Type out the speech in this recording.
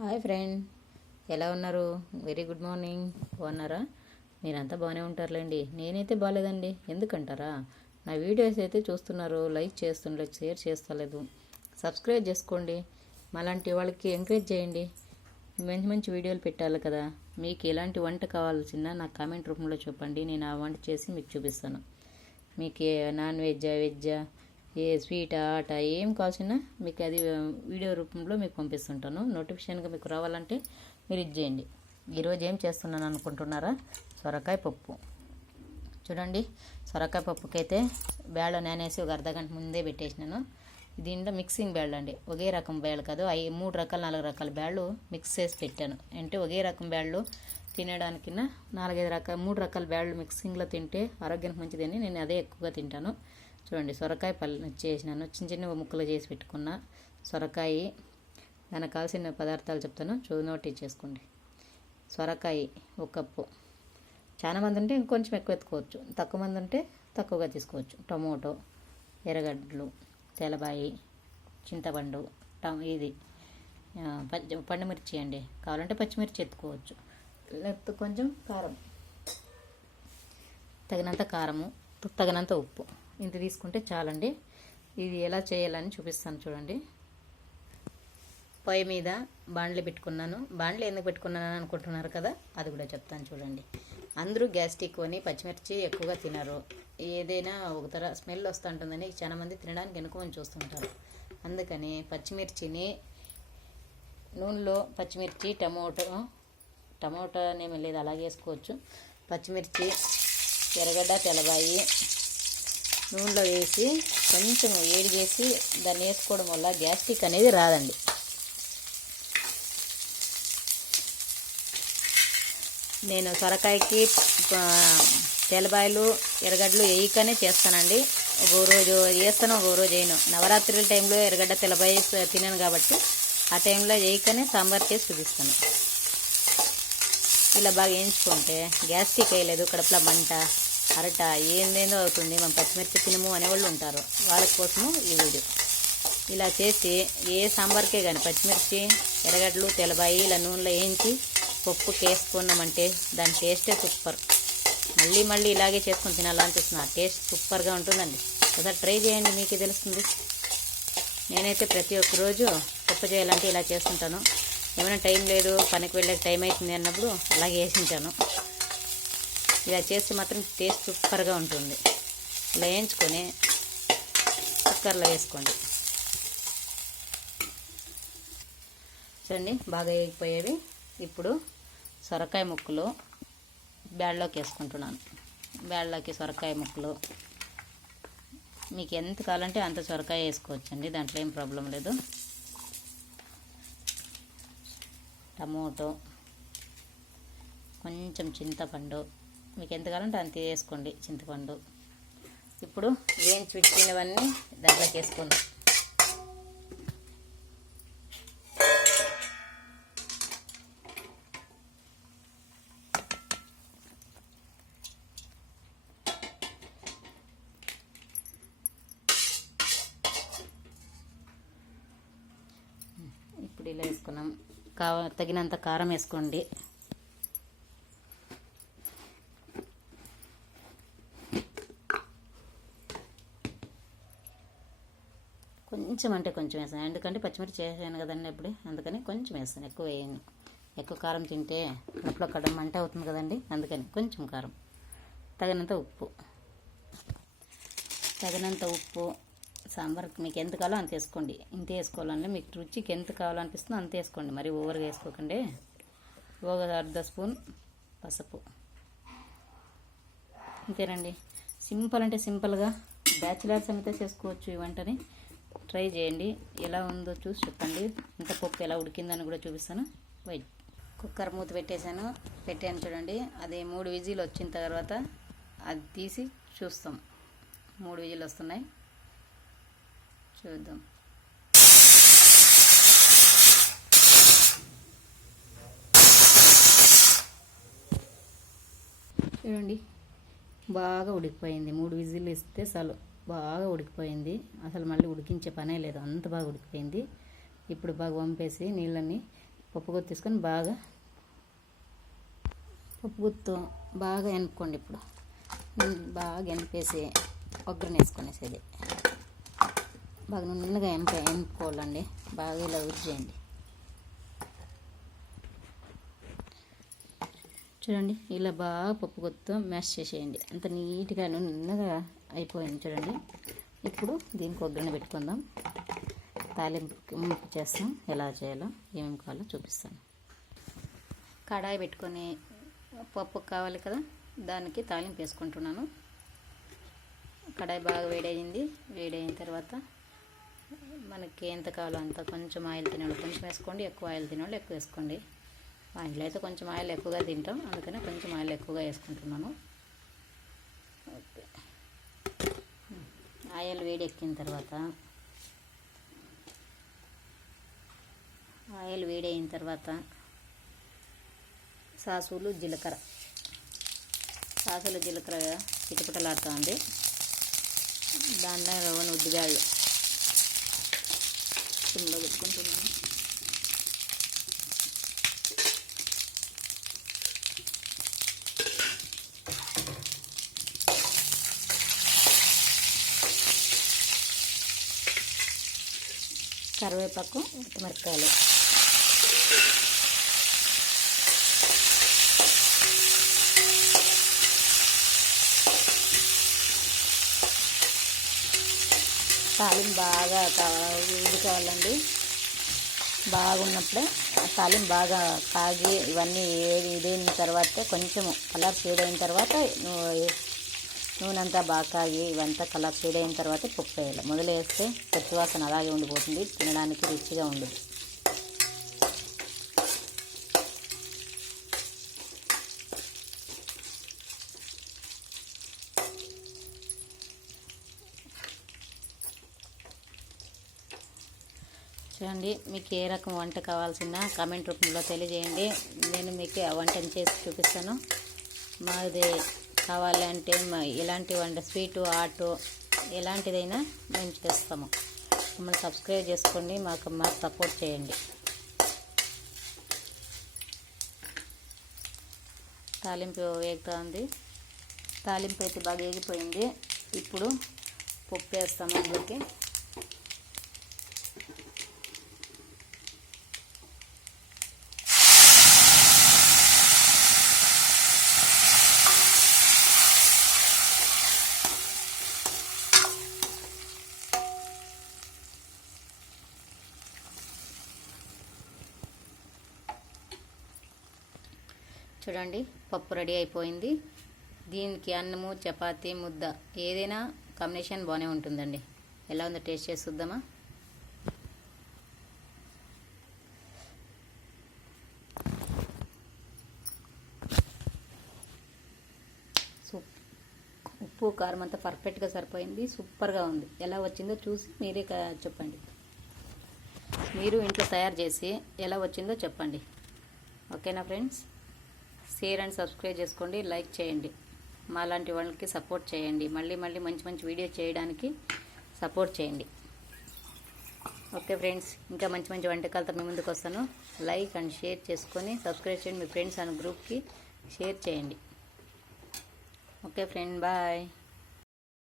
Hi friend. ఎలా ఉన్నారు? Very good morning. బాగున్నారా? మీరంతా బాగానే ఉంటారులేండి. నేనైతే బాగాలేదండి. ఎందుకంటారా? నా వీడియోస్ అయితే చూస్తున్నారు. లైక్ చేస్తుండలేదు షేర్ చేస్తలేదు. సబ్స్క్రైబ్ చేసుకోండి. మాలాంటి వాళ్ళకి ఎంకరేజ్ చేయండి. మంచి మంచి వీడియోలు పెట్టాలి కదా. మీకు ఎలాంటి వంట కావాల్సిందా నాకు కామెంట్ రూపంలో చెప్పండి. నేను ఆ వంట చేసి మీకు చూపిస్తాను. మీకు నాన్ వెజ్జా వెజ్జా? ఏ స్వీట్ ఆట ఏం కావాల్సిన మీకు అది వీడియో రూపంలో మీకు పంపిస్తుంటాను. నోటిఫికేషన్గా మీకు రావాలంటే మీరు ఇది చేయండి. ఈరోజు ఏం చేస్తున్నాను అనుకుంటున్నారా? సొరకాయ పప్పు. చూడండి సొరకాయ పప్పుకైతే బేళ్ళ నేనేసి ఒక అర్ధ గంట ముందే పెట్టేసినాను. దీంట్లో మిక్సింగ్ బేళ్ళు అండి. ఒకే రకం బేళ్ళు కాదు అవి మూడు రకాల నాలుగు రకాల బేళ్ళు మిక్స్ చేసి పెట్టాను. అంటే ఒకే రకం బేళ్ళు తినడానికి నాలుగైదు రకాల మూడు రకాల బేళ్ళు మిక్సింగ్లో తింటే ఆరోగ్యానికి మంచిదని నేను అదే ఎక్కువగా తింటాను. చూడండి సొరకాయ పళ్ళు చేసినాను. చిన్న చిన్న ముక్కలు చేసి పెట్టుకున్న. సొరకాయ దానికి కావాల్సిన పదార్థాలు చెప్తాను. చూ నోట్ చేసుకోండి. సొరకాయ ఒక కప్పు. చాలా మంది ఉంటే ఇంకొంచెం ఎక్కువ ఎత్తుకోవచ్చు. తక్కువ మంది ఉంటే తక్కువగా తీసుకోవచ్చు. టమోటో ఎర్రగడ్డలు తెలబాయి చింతపండు టమ్ ఇది పచ్చి పండుమిర్చి అండి. కావాలంటే పచ్చిమిర్చి ఎత్తుకోవచ్చు. లేకపోతే కొంచెం కారం. తగినంత కారము తగినంత ఉప్పు. ఇంత తీసుకుంటే చాలండి. ఇది ఎలా చేయాలని చూపిస్తాను చూడండి. పొయ్యి మీద బాండ్లు పెట్టుకున్నాను. బాండ్లు ఎందుకు పెట్టుకున్నాను అనుకుంటున్నారు కదా అది కూడా చెప్తాను చూడండి. అందరూ గ్యాస్ట్రిక్ అని పచ్చిమిర్చి ఎక్కువగా తినరు. ఏదైనా ఒక తర స్మెల్ వస్తుంటుందని చాలా మంది తినడానికి వెనుకమని చూస్తుంటారు. అందుకని పచ్చిమిర్చిని నూనెలో పచ్చిమిర్చి టమోటో టమోటా ఏమీ లేదు అలాగే వేసుకోవచ్చు. పచ్చిమిర్చి ఎర్రగడ్డ తెల్లబాయి నూనెలో వేసి కొంచెం వేడి చేసి దాన్ని వేసుకోవడం వల్ల గ్యాస్ట్రిక్ అనేది రాదండి. నేను సొరకాయకి ఆ, తెల్లబాయలు ఎర్రగడ్డలు వేయకనే చేస్తానండి. ఒక రోజు వేస్తాను ఒక రోజు వేయను. నవరాత్రుల టైంలో ఎర్రగడ్డ తెలబాయి స- తినను కాబట్టి ఆ టైంలో వేయకనే సాంబార్ చేసి చూపిస్తాను. ఇలా బాగా వేయించుకుంటే గ్యాస్ట్రిక్ వేయలేదు కడుపులో మంట. అరట ఏందేందో అవుతుంది మనం పచ్చిమిర్చి తినము అనేవాళ్ళు ఉంటారు. వాళ్ళ కోసము ఈ వీడియో. ఇలా చేసి ఏ సాంబార్కే కానీ పచ్చిమిర్చి ఎర్రగడ్డలు తెలబాయి ఇలా నూనెలో వేయించి పప్పుకి వేసుకున్నామంటే దాని టేస్టే సూపర్. మళ్ళీ మళ్ళీ ఇలాగే చేసుకొని తినాలనిపిస్తుంది ఆ టేస్ట్ సూపర్గా ఉంటుందండి. ఒకసారి ట్రై చేయండి మీకే తెలుస్తుంది. నేనైతే ప్రతి ఒక్కరోజు పప్పు చేయాలంటే ఇలా చేస్తుంటాను. ఏమైనా టైం లేదు పనికి వెళ్ళే టైం అవుతుంది అన్నప్పుడు అలాగే వేసింటాను ఇలా చేస్తే మాత్రం టేస్ట్ సూపర్గా ఉంటుంది. ఇలా వేయించుకొని కుక్కర్లో వేసుకోండి. చూడండి బాగా వేగిపోయేవి. ఇప్పుడు సొరకాయ ముక్కలు బ్యాడ్లోకి వేసుకుంటున్నాను. బ్యాడ్లోకి సొరకాయ ముక్కలు. మీకు ఎంత కావాలంటే అంత సొరకాయ వేసుకోవచ్చండి దాంట్లో ఏం ప్రాబ్లం లేదు. టమోటో కొంచెం చింతపండు మీకు ఎంత కావాలంటే అంత వేసుకోండి చింతపండు. ఇప్పుడు వేయించి పెట్టినవన్నీ దాంట్లోకి వేసుకోండి. ఇప్పుడు ఇలా వేసుకున్నాం. కావ తగినంత కారం వేసుకోండి. కొంచెం అంటే కొంచెం వేసాను ఎందుకంటే పచ్చిమిర్చి వేసాను కదండి ఇప్పుడే. అందుకని కొంచెం వేస్తాను. ఎక్కువ వేయను. ఎక్కువ కారం తింటే కడుపులో కడం మంట అవుతుంది కదండి. అందుకని కొంచెం కారం. తగినంత ఉప్పు. తగినంత ఉప్పు సాంబార్కి మీకు ఎంత కావాలో అంత వేసుకోండి. ఇంత వేసుకోవాలంటే మీకు రుచికి ఎంత కావాలనిపిస్తుందో అంత వేసుకోండి. మరి ఓవర్గా వేసుకోకండి. ఒక అర్ధ స్పూన్ పసుపు. అంతేనండి సింపుల్ అంటే సింపుల్గా బ్యాచిలర్స్ అయితే చేసుకోవచ్చు ఈ వంటని. ట్రై చేయండి. ఎలా ఉందో చూసి చెప్పండి. ఇంత పప్పు ఎలా ఉడికిందని కూడా చూపిస్తాను. వెయిట్ కుక్కర్ మూత పెట్టేశాను. పెట్టాను చూడండి. అది మూడు విజిల్ వచ్చిన తర్వాత అది తీసి చూస్తాం. మూడు విజిల్ వస్తున్నాయి. చూద్దాం. చూడండి. బాగా ఉడికిపోయింది. మూడు విజిల్ ఇస్తే చాలు. బాగా ఉడికిపోయింది. అసలు మళ్ళీ ఉడికించే పనే లేదు. అంత బాగా ఉడికిపోయింది. ఇప్పుడు బాగా వంపేసి నీళ్ళని పప్పుగుత్తు తీసుకొని బాగా పప్పుగుత్తు బాగా ఎనుక్కోండి ఇప్పుడు. బాగా ఎనిపేసి ఒగ్గరని వేసుకునేసేది. బాగా నున్నగా ఎంప ఎంపుకోవాలండి. బాగా ఇలా యూజ్ చేయండి చూడండి ఇలా బాగా పప్పు కొత్త మ్యాష్ చేసేయండి. అంత నీట్గా నున్నగా అయిపోయింది చూడండి. ఇప్పుడు దీనికి ఒగ్గరని పెట్టుకుందాం. తాలింపు చేస్తాం. ఎలా చేయాలో ఏమేమి కావాలో చూపిస్తాను. కడాయి పెట్టుకొని పప్పు కావాలి కదా దానికి తాలింపు వేసుకుంటున్నాను. కడాయి బాగా వేడయింది. వేడైన తర్వాత మనకి ఎంత కావాలో అంత కొంచెం ఆయిల్ తినాలి కొంచెం వేసుకోండి ఎక్కువ ఆయిల్ తినాలి ఎక్కువ వేసుకోండి. మా ఇంట్లో అయితే కొంచెం ఆయిల్ ఎక్కువగా తింటాం. అందుకనే కొంచెం ఆయిల్ ఎక్కువగా వేసుకుంటున్నాను. ఓకే. ఆయిల్ వేడెక్కిన తర్వాత ఆయిల్ వేడైన తర్వాత సాసులు జీలకర్ర. సాసులు జీలకర్ర చిటపటలాడుతుంది దాంట్లో రవ్వను ఉద్దిగాళ్ళు సిమ్లో పెట్టుకుంటున్నాను. కరివేపాకు మిరపకాయలు తాలిం బాగా ఇది బాగున్నప్పుడే తాలిం బాగా కాగి ఇవన్నీ ఏది ఇదైన తర్వాత కొంచెము కలర్ షేడ్ అయిన తర్వాత నూనె అంతా బాగా కాగి ఇవంతా కలర్ షేడ్ అయిన తర్వాత పప్పు వేయాలి మొదలు వేస్తే పచ్చివాసన అలాగే ఉండిపోతుంది తినడానికి రుచిగా ఉండదు. చూడండి మీకు ఏ రకం వంట కావాల్సిన కామెంట్ రూపంలో తెలియజేయండి. నేను మీకు ఆ వంటను చేసి చూపిస్తాను. మాది కావాలంటే ఇలాంటి వంట స్వీటు ఆటో ఎలాంటిదైనా మేము చేస్తాము. మమ్మల్ని సబ్స్క్రైబ్ చేసుకోండి మాకు మాకు సపోర్ట్ చేయండి. తాలింపు వేగుతా ఉంది తాలింపు అయితే బాగా వేగిపోయింది. ఇప్పుడు పప్పు వేస్తాము అందుకే. చూడండి పప్పు రెడీ అయిపోయింది. దీనికి అన్నము చపాతీ ముద్ద ఏదైనా కాంబినేషన్ బాగానే ఉంటుందండి. ఎలా ఉందో టేస్ట్ చేసి చూద్దామా? సూప్ ఉప్పు కారం అంతా పర్ఫెక్ట్గా సరిపోయింది సూపర్గా ఉంది. ఎలా వచ్చిందో చూసి మీరే చెప్పండి. మీరు ఇంట్లో తయారు చేసి ఎలా వచ్చిందో చెప్పండి. ఓకేనా ఫ్రెండ్స్? షేర్ అండ్ సబ్స్క్రైబ్ చేసుకోండి లైక్ చేయండి. మా లాంటి వాళ్ళకి సపోర్ట్ చేయండి. మళ్ళీ మళ్ళీ మంచి మంచి వీడియో చేయడానికి సపోర్ట్ చేయండి. ఓకే ఫ్రెండ్స్ ఇంకా మంచి మంచి వంటకాలతో మీ ముందుకు వస్తాను. లైక్ అండ్ షేర్ చేసుకొని సబ్స్క్రైబ్ చేయండి మీ ఫ్రెండ్స్ అండ్ గ్రూప్కి షేర్ చేయండి. Okay friend bye